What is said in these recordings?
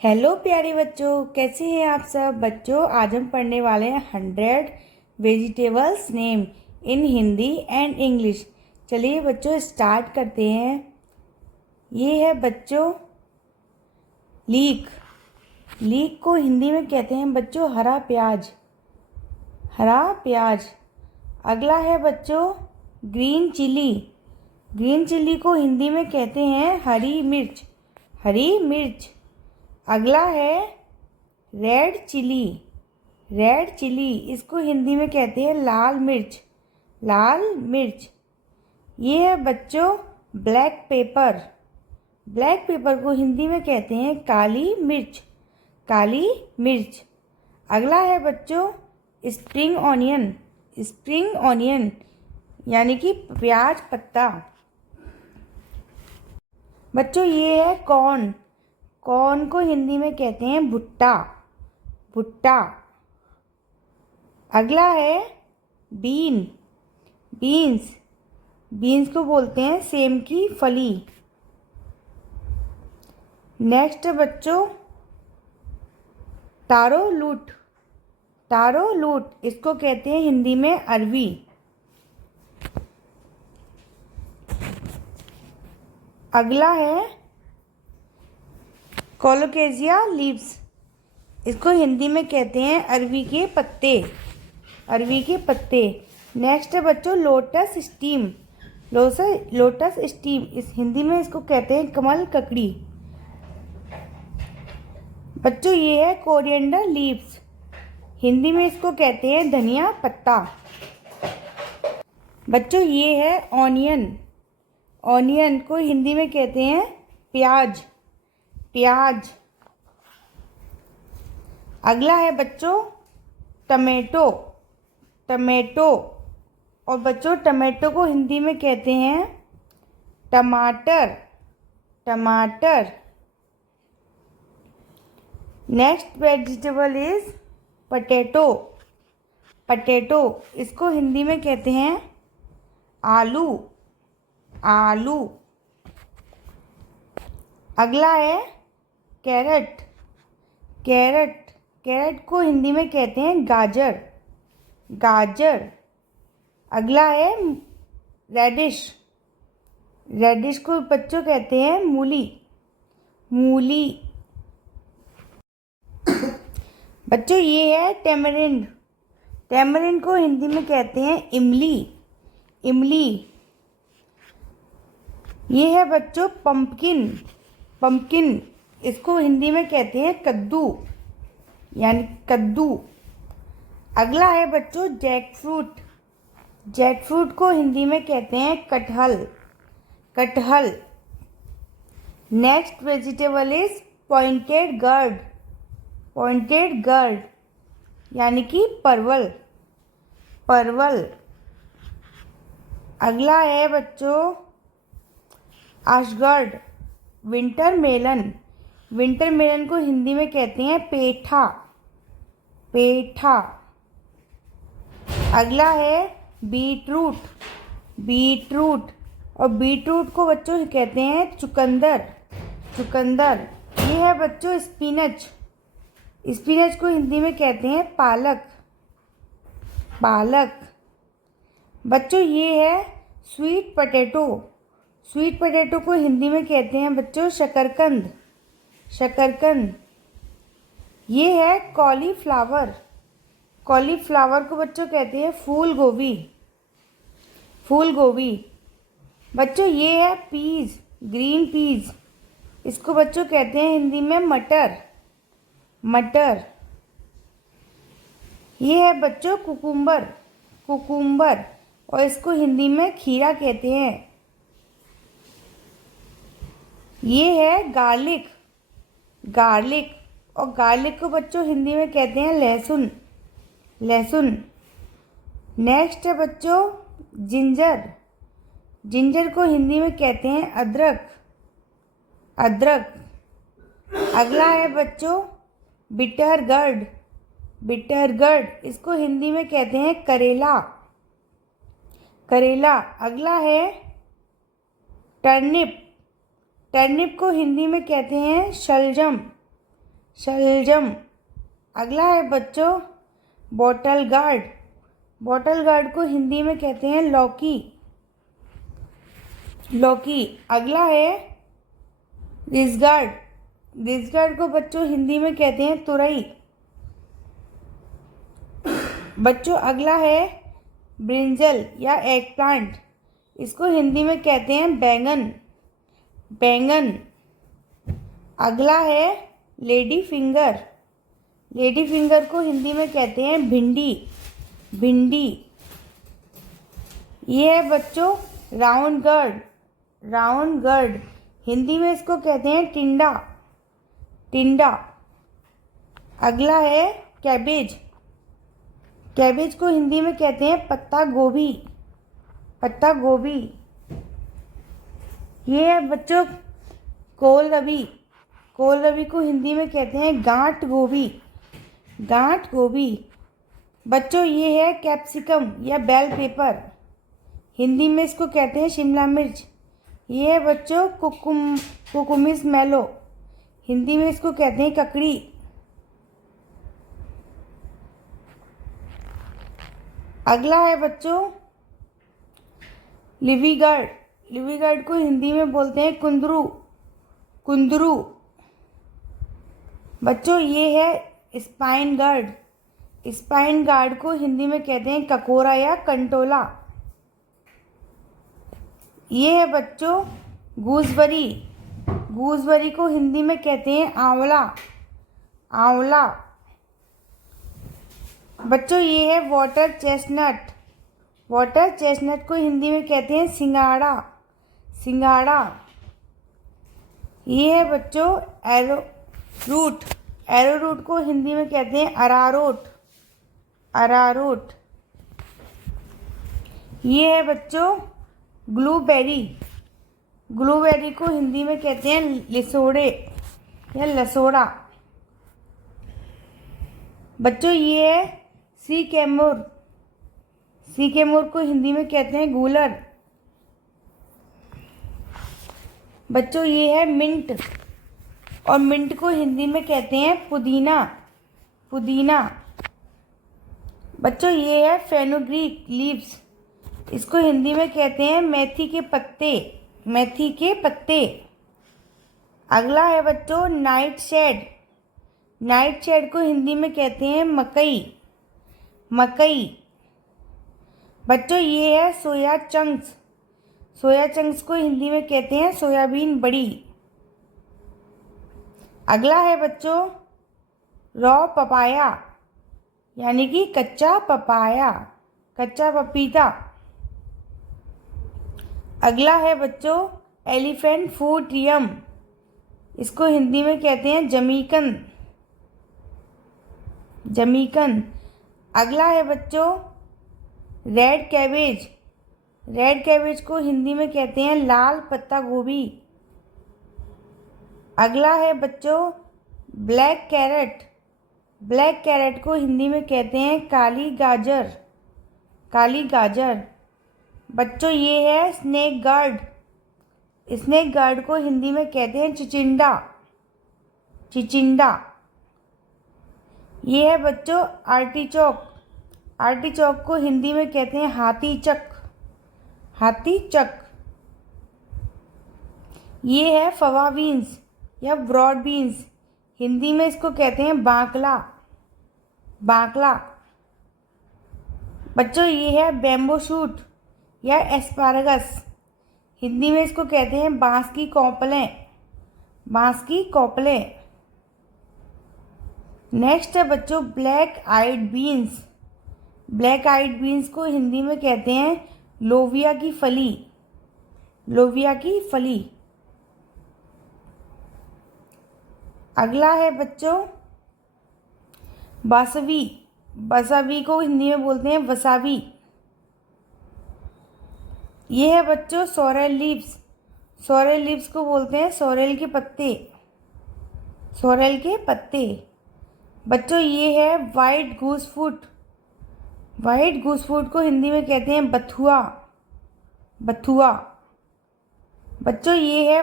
Hello प्यारे बच्चों, कैसे हैं आप सब बच्चों। आज हम पढ़ने वाले हैं 100 vegetables name in Hindi and English. चलिए बच्चों स्टार्ट करते हैं। ये है बच्चों लीक। लीक को हिंदी में कहते हैं बच्चों हरा प्याज। हरा प्याज। अगला है बच्चों ग्रीन चिली। ग्रीन चिली को हिंदी में कहते हैं हरी मिर्च। हरी मिर्च। अगला है रेड चिली। रेड चिली इसको हिंदी में कहते हैं लाल मिर्च। लाल मिर्च। ये है बच्चों ब्लैक पेपर। ब्लैक पेपर को हिंदी में कहते हैं काली मिर्च। काली मिर्च। अगला है बच्चों स्प्रिंग ऑनियन। स्प्रिंग ऑनियन यानी कि प्याज पत्ता। बच्चों ये है कॉर्न। कॉर्न को हिंदी में कहते हैं भुट्टा। भुट्टा। अगला है बीन। बीन्स। बीन्स को बोलते हैं सेम की फली। नेक्स्ट है बच्चों तारो लूट। तारो लूट इसको कहते हैं हिंदी में अरवी। अगला है कोलोकेशिया लीव्स। इसको हिंदी में कहते हैं अरवी के पत्ते। अरवी के पत्ते। नेक्स्ट है बच्चों लोटस स्टीम। लोटस स्टीम इस हिंदी में इसको कहते हैं कमल ककड़ी। बच्चों ये है कोरिएंडर लीव्स। हिंदी में इसको कहते हैं धनिया पत्ता। बच्चों ये है ऑनियन। ऑनियन को हिंदी में कहते हैं प्याज। प्याज। अगला है बच्चों टमेटो। टमेटो और बच्चों टमेटो को हिंदी में कहते हैं टमाटर। टमाटर। Next vegetable is potato. Potato इसको हिंदी में कहते हैं आलू। आलू। अगला है कैरेट। कैरेट। कैरेट को हिंदी में कहते हैं गाजर। गाजर। अगला है रेडिश। रेडिश को बच्चों कहते हैं मूली। मूली। बच्चों ये है टेमरिंड। टेमरिंड को हिंदी में कहते हैं इमली। इमली। ये है बच्चों पंपकिन। पंपकिन इसको हिंदी में कहते हैं कद्दू यानी कद्दू। अगला है बच्चों जैक फ्रूट। जैक फ्रूट को हिंदी में कहते हैं कटहल। कटहल। Next vegetable is pointed gourd. Pointed gourd यानी कि परवल। परवल। अगला है बच्चों ash gourd winter melon. Winter melon को हिंदी में कहते हैं पेठा। पेठा। अगला है बीटरूट। बीटरूट और बीटरूट को बच्चों कहते हैं चुकंदर। चुकंदर। ये है बच्चों स्पिनच। स्पिनच को हिंदी में कहते हैं पालक। पालक। बच्चों ये है स्वीट पोटैटो। स्वीट पोटैटो को हिंदी में कहते हैं बच्चों शकरकंद। शकरकंद। ये है कॉलीफ्लावर। कॉलीफ्लावर को बच्चों कहते हैं फूल गोभी। फूल गोभी। बच्चों ये है पीज। ग्रीन पीज इसको बच्चों कहते हैं हिंदी में मटर। मटर। ये है बच्चों कुकुम्बर। कुकुम्बर और इसको हिंदी में खीरा कहते हैं। ये है गार्लिक। गार्लिक और गार्लिक को बच्चों हिंदी में कहते हैं लहसुन। लहसुन। नेक्स्ट है बच्चों जिंजर। जिंजर को हिंदी में कहते हैं अदरक। अदरक। अगला है बच्चों बिटर गर्ड। बिटर गर्ड इसको हिंदी में कहते हैं करेला। करेला। अगला है टर्निप। टर्निप को हिंदी में कहते हैं शलजम। शलजम। अगला है बच्चों बॉटल गार्ड। बॉटल गार्ड को हिंदी में कहते हैं लौकी। लौकी। अगला है रिजगार्ड। रिजगार्ड को बच्चों हिंदी में कहते हैं तुरई। बच्चों अगला है ब्रिंजल या एग प्लांट। इसको हिंदी में कहते हैं बैंगन। बैंगन। अगला है लेडी फिंगर। लेडी फिंगर को हिंदी में कहते हैं भिंडी। भिंडी। ये है बच्चों राउंड गर्ड। राउंड गर्ड। हिंदी में इसको कहते हैं टिंडा। टिंडा। अगला है कैबेज। कैबेज को हिंदी में कहते हैं पत्ता गोभी। पत्ता गोभी। ये है बच्चों कोलरबी। कोलरबी को हिंदी में कहते हैं गांठ गोभी। गांठ गोभी। बच्चों ये है कैप्सिकम या बेल पेपर। हिंदी में इसको कहते हैं शिमला मिर्च। ये है बच्चों कुकुमिस मेलो। हिंदी में इसको कहते हैं ककड़ी। अगला है बच्चों लिवीगार्ड। लिवीगार्ड को हिंदी में बोलते हैं कुंदरू। कुंदरू। बच्चों ये है स्पाइन गार्ड। स्पाइन गार्ड को हिंदी में कहते हैं ककोरा या कंटोला। ये है बच्चों गूसबरी। गूसबरी को हिंदी में कहते हैं आंवला। आंवला। बच्चों ये है वाटर चेस्टनट। वाटर चेस्टनट को हिंदी में कहते हैं सिंघाड़ा। सिंघाड़ा। ये है बच्चों एरोरूट। एरोरूट को हिंदी में कहते हैं अरारोट। अरारोट। ये है बच्चों ब्लूबेरी। ब्लूबेरी को हिंदी में कहते हैं लिसोड़े या लसोड़ा। बच्चों ये है सी कैमोर। सी कैमोर को हिंदी में कहते हैं गूलर। बच्चों ये है मिंट और मिंट को हिंदी में कहते हैं पुदीना। पुदीना। बच्चों ये है फेनुग्रीक लीव्स। इसको हिंदी में कहते हैं मेथी के पत्ते। मेथी के पत्ते। अगला है बच्चों नाइट शेड। नाइट शेड को हिंदी में कहते हैं मकई। मकई। बच्चों ये है सोया चंक्स। सोया चंक्स को हिंदी में कहते हैं सोयाबीन बड़ी। अगला है बच्चों रॉ पपाया यानी कि कच्चा पपाया, कच्चा पपीता। अगला है बच्चों एलिफेंट फूट यम। इसको हिंदी में कहते हैं जमीकन। जमीकन। अगला है बच्चों रेड कैबेज। रेड कैबेज को हिंदी में कहते हैं लाल पत्ता गोभी। अगला है बच्चों ब्लैक कैरेट। ब्लैक कैरेट को हिंदी में कहते हैं काली गाजर। काली गाजर। बच्चों ये है स्नेक गार्ड। स्नेक गार्ड को हिंदी में कहते हैं चिचिंडा। चिचिंडा। ये है बच्चों आर्टिचोक। आर्टिचोक को हिंदी में कहते हैं हाथी चक। हाथी चक। ये है फवा बीन्स या ब्रॉड बीन्स। हिंदी में इसको कहते हैं बाकला। बाकला। बच्चों ये है बैम्बो शूट या एस्पारगस। हिंदी में इसको कहते हैं बांस की कोपलें। बांस की कोपलें। नेक्स्ट है बच्चों ब्लैक आइड बीन्स। ब्लैक आइड बीन्स को हिंदी में कहते हैं लोबिया की फली। लोबिया की फली। अगला है बच्चों बासवी। बासवी को हिंदी में बोलते हैं वसावी। ये है बच्चों सोरेल लीव्स। सोरेल लीव्स को बोलते हैं सोरेल के पत्ते। सोरेल के पत्ते। बच्चों ये है वाइट गूसफूट। वाइट गूसफूट को हिंदी में कहते हैं बथुआ। बथुआ। बच्चों ये है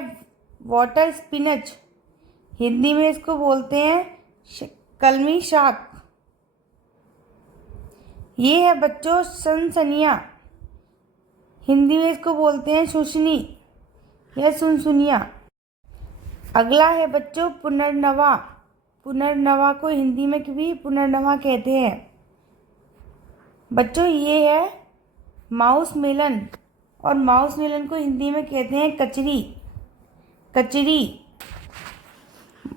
वाटर स्पिनच। हिंदी में इसको बोलते हैं कलमी शाक। ये है बच्चों सनसनिया, हिंदी में इसको बोलते हैं शुशनी या सुनसुनिया। अगला है बच्चों पुनर्नवा। पुनर्नवा को हिंदी में भी पुनर्नवा कहते हैं। बच्चों ये है माउस मेलन, और माउस मेलन को हिंदी में कहते हैं कचरी। कचरी।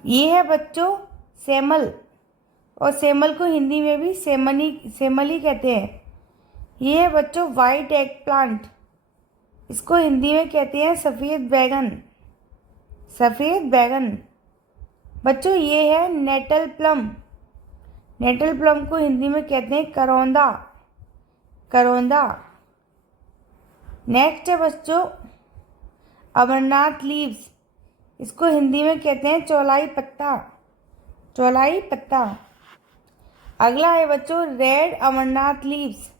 ये है बच्चों सेमल, और सेमल को हिंदी में भी सेमली कहते हैं। ये है बच्चों वाइट एग प्लांट, इसको हिंदी में कहते हैं सफ़ेद बैगन। सफ़ेद बैगन। बच्चों ये है नेटल प्लम। नेटल प्लम को हिंदी में कहते हैं करौंदा। करौंदा। नेक्स्ट है बच्चों अमरनाथ लीव्स, इसको हिंदी में कहते हैं चौलाई पत्ता। चौलाई पत्ता। अगला है बच्चों रेड अमरनाथ लीव्स,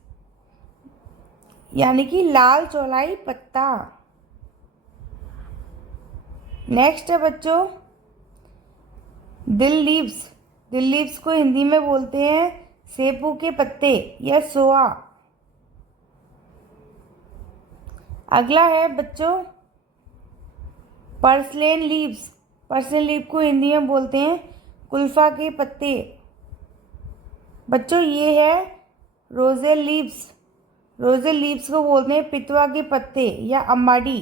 यानी कि लाल चौलाई पत्ता। नेक्स्ट है बच्चों दिल लीव्स। दिल लीव्स को हिंदी में बोलते हैं सेपू के पत्ते या सोआ। अगला है बच्चों पर्सलेन लीव्स। पर्सलेन लीव को हिंदी में बोलते हैं कुल्फा के पत्ते। बच्चों ये है रोजेल लीव्स। रोजेल लीव्स को बोलते हैं पितवा के पत्ते या अम्बाडी।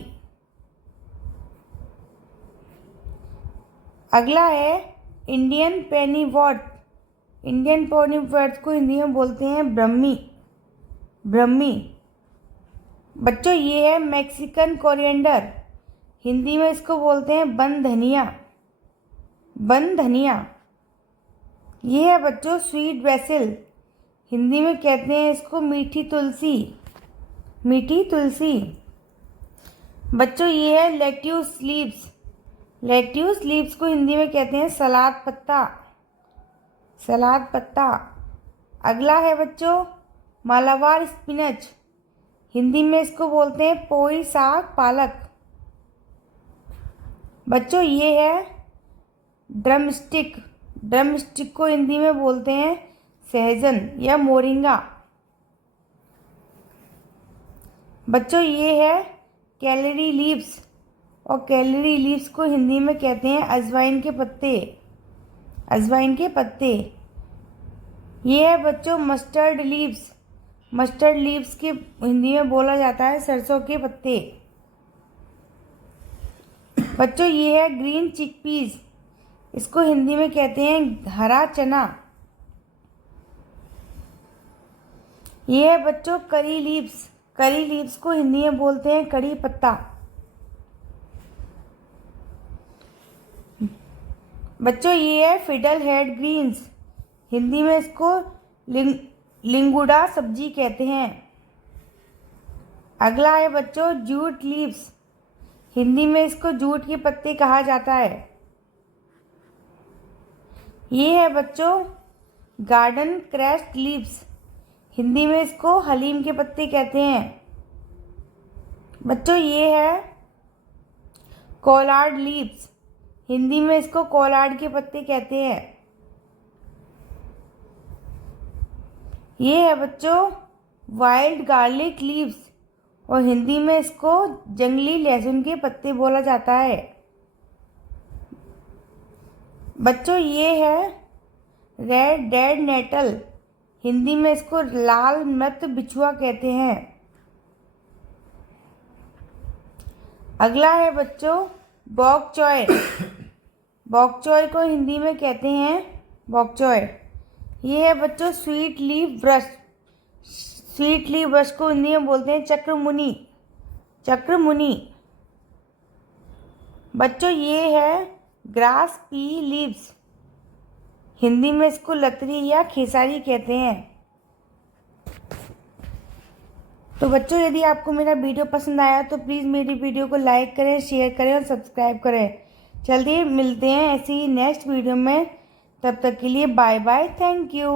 अगला है इंडियन पेनीवॉट। इंडियन पेनीवॉट को हिंदी में बोलते हैं ब्रह्मी। ब्रह्मी। बच्चों ये है मैक्सिकन कोरिएंडर, हिंदी में इसको बोलते हैं बन धनिया। बन धनिया। ये है बच्चों स्वीट बेसिल, हिंदी में कहते हैं इसको मीठी तुलसी। मीठी तुलसी। बच्चों ये है लेट्यूस लीव्स। लेट्यूस लीव्स को हिंदी में कहते हैं सलाद पत्ता। सलाद पत्ता। अगला है बच्चों मालाबार स्पिनच, हिंदी में इसको बोलते हैं पोई साग पालक। बच्चों ये है ड्रमस्टिक। ड्रमस्टिक को हिंदी में बोलते हैं सहजन या मोरिंगा। बच्चों ये है कैलरी लीव्स, और कैलरी लीव्स को हिंदी में कहते हैं अजवाइन के पत्ते। अजवाइन के पत्ते। ये है बच्चों मस्टर्ड लीव्स। मस्टर्ड लीव्स के हिंदी में बोला जाता है सरसों के पत्ते। बच्चों ये है ग्रीन चिकपीस, इसको हिंदी में कहते हैं हरा चना। ये है बच्चों करी लीव्स। करी लीव्स को हिंदी में बोलते हैं कड़ी पत्ता। बच्चों ये है फिडल हेड ग्रीन्स, हिंदी में इसको लिंगुडा सब्जी कहते हैं। अगला है बच्चों जूट लीव्स, हिंदी में इसको जूट के पत्ते कहा जाता है। ये है बच्चों गार्डन क्रेस्ट लीव्स, हिंदी में इसको हलीम के पत्ते कहते हैं। बच्चों ये है कोलार्ड लीव्स, हिंदी में इसको कोलार्ड के पत्ते कहते हैं। ये है बच्चों वाइल्ड गार्लिक लीव्स, और हिंदी में इसको जंगली लहसुन के पत्ते बोला जाता है। बच्चों ये है रेड डेड नेटल, हिंदी में इसको लाल मृत बिछुआ कहते हैं। अगला है बच्चों बॉक चॉय। बॉक चॉय को हिंदी में कहते हैं बॉक चॉय। ये है बच्चों sweet leaf brush. Sweet leaf brush को हिंदी में बोलते हैं चक्रमुनि। चक्रमुनि। बच्चों ये है ग्रास पी लीव्स, हिंदी में इसको लतरी या खेसारी कहते हैं। तो बच्चों यदि आपको मेरा वीडियो पसंद आया तो प्लीज़ मेरी वीडियो को लाइक करें, शेयर करें और सब्सक्राइब करें। जल्दी मिलते हैं ऐसी ही नेक्स्ट वीडियो में, तब तक के लिए बाय बाय, थैंक यू।